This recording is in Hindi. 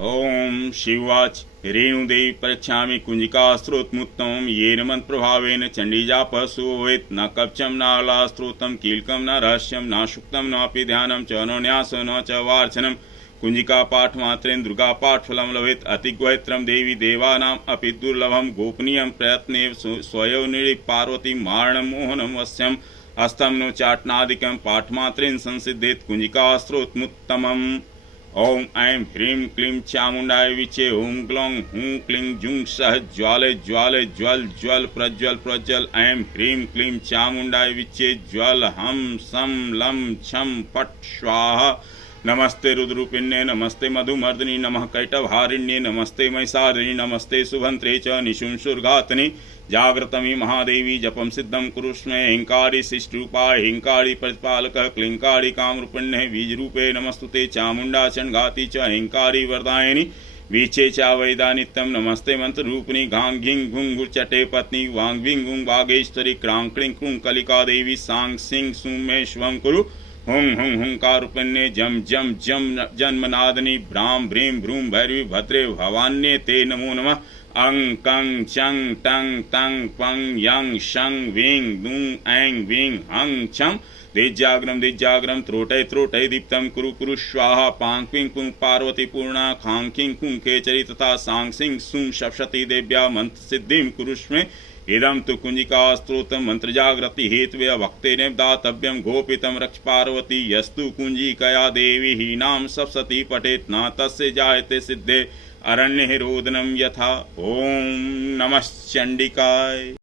ओम शिवाच रेणुदेवी परीक्षामि कुंजिकास्त्रोतमुत्तमं येन मन्त्रप्रभावेन चण्डीजापः सुभवेत् न कवचं न आलास्त्रोतं कीलकं न रहस्यं न सूक्तं नापि ध्यानं च न न्यासो न च वार्चनं कुंजिका पाठमात्रेण दुर्गा पाठफलं लभेत् अतिग्वैत्रं देवी देवानाम् अपि दुर्लभं गोपनीयं प्रयत्नेन स्वयं पार्वती मारणं मोहनं वश्यं हस्तं नो चाटनादिकं पाठमात्रेण संसिद्धेत् कुंजिकास्त्रोतमुत्तमम्। ओम ऐं ह्रीं क्लीं चामुंडाय विचे ओम ग्लौं हूं क्लीं जुं सह ज्वाले ज्वाले ज्वल ज्वल प्रज्वल प्रज्वल ऐं ह्रीं क्लीं चामुंडाय विचे ज्वल हम सम लं छम पट स्वाहा। नमस्ते रुद्ररूपिण्ये नमस्ते मधुमर्दिनी नमः कैटभारिण्ये नमस्ते महिषारिणी नमस्ते सुभंत्रे च निशुंसुर्घातनि जागृतमी महादेवी जपम सिद्धम कुरुष्मे हिंकारी शिष्टरूपाय हिंकारी प्रतिपालक क्लिंकारी कामरूपिण्ये बीजरूपे नमस्तुते चामुंडा चंडघाती च हिंकारी वरदायिनी वीचे चा वैदा नित्यम नमस्ते मंत्र रूपिणी घांग घिंग घुंग गुचटे पत्नी वांग विंग गुंग वागेश्वरी क्रांग क्लिंग क्रुंग कलिका देवी सांग सिंह सुमे स्वं कुरु हुं हुं हुंकारूपिण्ये जम जम जम जन्मनादनी भ्राम भ्रीं भ्रूं भैरवी भद्रे भवान्ये ते नमो नमः अंग कंग चंग टंग तंग पंग यंग शंग विंग दुंग ऐंग विंग हंग छम दिज्जाग्रम त्रोटय त्रोटय दीप्तम कुरु कुरु स्वाहा पांग पिंग पुंग पार्वती पूर्णा खांग किंग कुंग केचरी तथा सांग सिंह सुम सप्तशती देव्या मंत्र सिद्धिं कुरुष्मे इदं तु कुंजिका स्त्रोत्रं मंत्र जागृति हेतवे भक्तेन दातव्यं गोपितं रक्ष पार्वती यस्तु कुंजिकया देवी हीनां सप्तशती पठेत् न तस्य जायते सिद्धे अरण्ये रोदनं यथा। ओम नमः चंडिकाय।